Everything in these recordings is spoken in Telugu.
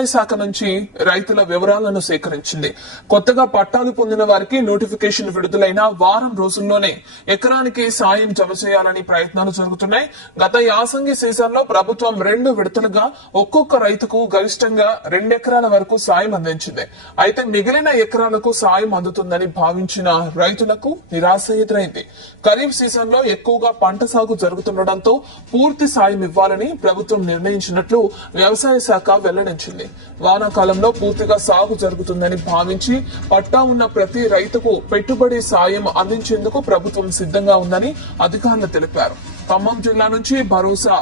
వ్యవసాయ శాఖ నుంచి రైతుల వివరాలను సేకరించింది. కొత్తగా పట్టాలు పొందిన వారికి నోటిఫికేషన్ విడుదలైన వారం రోజుల్లోనే ఎకరానికి సాయం జమ చేయాలని ప్రయత్నాలు జరుగుతున్నాయి. గత యాసంగి సీజన్లో ప్రభుత్వం 2 విడతలుగా ఒక్కొక్క రైతుకు గరిష్టంగా 2 ఎకరాల వరకు సాయం అందించింది. అయితే మిగిలిన ఎకరాలకు సాయం అందుతుందని భావించిన రైతులకు నిరాశ ఎదురైంది. ఖరీఫ్ సీజన్ లో ఎక్కువగా పంట సాగు జరుగుతుండటంతో పూర్తి సాయం ఇవ్వాలని ప్రభుత్వం నిర్ణయించినట్లు వ్యవసాయ శాఖ వెల్లడించింది. వానాకాలంలో పూర్తిగా సాగు జరుగుతుందని భావించి పట్టా ఉన్న ప్రతి రైతుకు పెట్టుబడి సాయం అందించేందుకు ప్రభుత్వం సిద్ధంగా ఉందని అధికారులు తెలిపారు. ఖమ్మం జిల్లా నుంచి భరోసా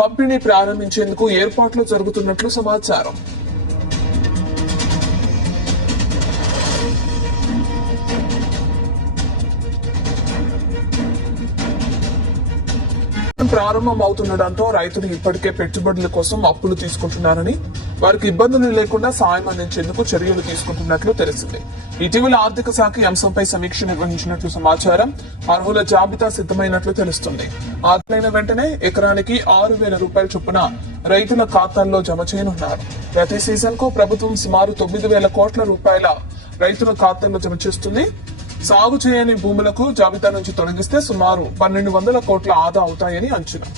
పంపిణీ ప్రారంభించేందుకు ఏర్పాట్లు జరుగుతున్నట్లు సమాచారం. ప్రారంభం అవుతుండటంతో రైతులు ఇప్పటికే పెట్టుబడుల కోసం అప్పులు తీసుకుంటున్నారని, వారికి ఇబ్బందులు లేకుండా సాయం అందించేందుకు చర్యలు తీసుకుంటున్నట్లు తెలిసింది. ఇటీవల ఆర్థిక శాఖ ఈ అంశంపై సమీక్ష నిర్వహించినట్లు సమాచారం. అర్హుల జాబితా సిద్ధమైనట్లు తెలుస్తుంది. ఆదరైన వెంటనే ఎకరానికి 6,000 రూపాయల చొప్పున రైతుల ఖాతాల్లో జమ చేయనున్నారు. ప్రతి సీజన్ కు ప్రభుత్వం సుమారు 9,000 కోట్ల రూపాయల రైతుల ఖాతాల్లో జమ చేస్తుంది. సాగు చేయని భూములకు జాబితా నుంచి తొలగిస్తే సుమారు 1,200 కోట్ల ఆదా అవుతాయని అంచనా.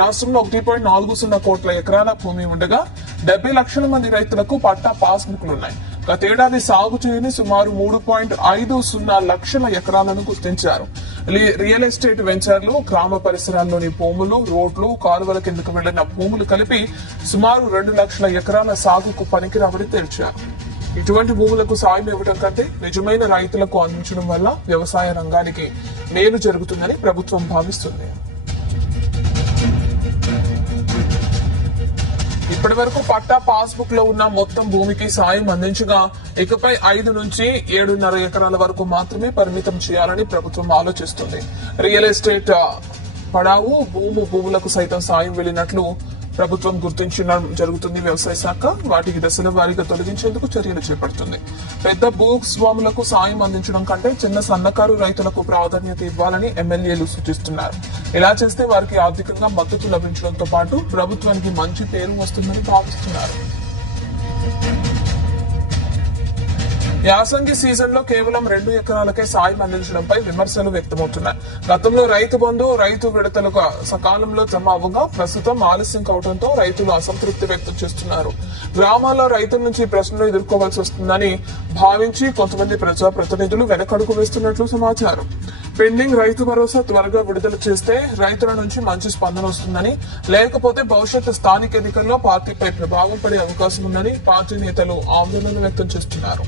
రాష్ట్రంలో 1.40 కోట్ల ఎకరాల భూమి ఉండగా 70 లక్షల మంది రైతులకు పట్టా పాస్బుక్లున్నాయి. గతేడాది సాగు చేయని సుమారు 3.50 లక్షల ఎకరాలను గుర్తించారు. రియల్ ఎస్టేట్ వెంచర్లు, గ్రామ పరిసరాల్లోని భూములు, రోడ్లు, కాలువల కిందకు వెళ్లిన భూములు కలిపి సుమారు 2 లక్షల ఎకరాల సాగుకు పనికిరావని తేల్చారు. ఇటువంటి భూములకు సాయం ఇవ్వడం కంటే నిజమైన రైతులకు అందించడం వల్ల వ్యవసాయ రంగానికి మేలు జరుగుతుందని ప్రభుత్వం భావిస్తుంది. ఇప్పటి వరకు పట్టా పాస్బుక్ లో ఉన్న మొత్తం భూమికి సాయం అందించగా ఇకపై 5 నుంచి 7.5 ఎకరాల వరకు మాత్రమే పరిమితం చేయాలని ప్రభుత్వం ఆలోచిస్తుంది. రియల్ ఎస్టేట్ పడావు భూములకు సైతం సాయం వెళ్లినట్లు ప్రభుత్వం గుర్తించడం జరుగుతుంది. వ్యవసాయ శాఖ వాటికి దశల వారీగా తొలగించేందుకు చర్యలు చేపడుతుంది. పెద్ద భూస్వాములకు సాయం అందించడం కంటే చిన్న సన్నకారు రైతులకు ప్రాధాన్యత ఇవ్వాలని ఎమ్మెల్యేలు సూచిస్తున్నారు. ఇలా చేస్తే వారికి ఆర్థికంగా మద్దతు లభించడంతో పాటు ప్రభుత్వానికి మంచి పేరు వస్తుందని భావిస్తున్నారు. యాసంగి సీజన్ లో కేవలం 2 ఎకరాలకే సాయం అందించడంపై విమర్శలు వ్యక్తమవుతున్నాయి. గతంలో రైతు బంధు, రైతు విడతలుగా సకాలంలో జమ అవ్వగా ప్రస్తుతం ఆలస్యం కావడంతో రైతులు అసంతృప్తి వ్యక్తం చేస్తున్నారు. గ్రామాల్లో రైతుల నుంచి ప్రశ్నలు ఎదుర్కోవాల్సి వస్తుందని భావించి కొంతమంది ప్రజాప్రతినిధులు వెనకడుగు వేస్తున్నట్లు సమాచారం. పెండింగ్ రైతు భరోసా త్వరగా విడుదల చేస్తే రైతుల నుంచి మంచి స్పందన వస్తుందని, లేకపోతే భవిష్యత్తు స్థానిక ఎన్నికల్లో పార్టీపై ప్రభావం పడే అవకాశం ఉందని పార్టీ నేతలు ఆందోళన వ్యక్తం చేస్తున్నారు.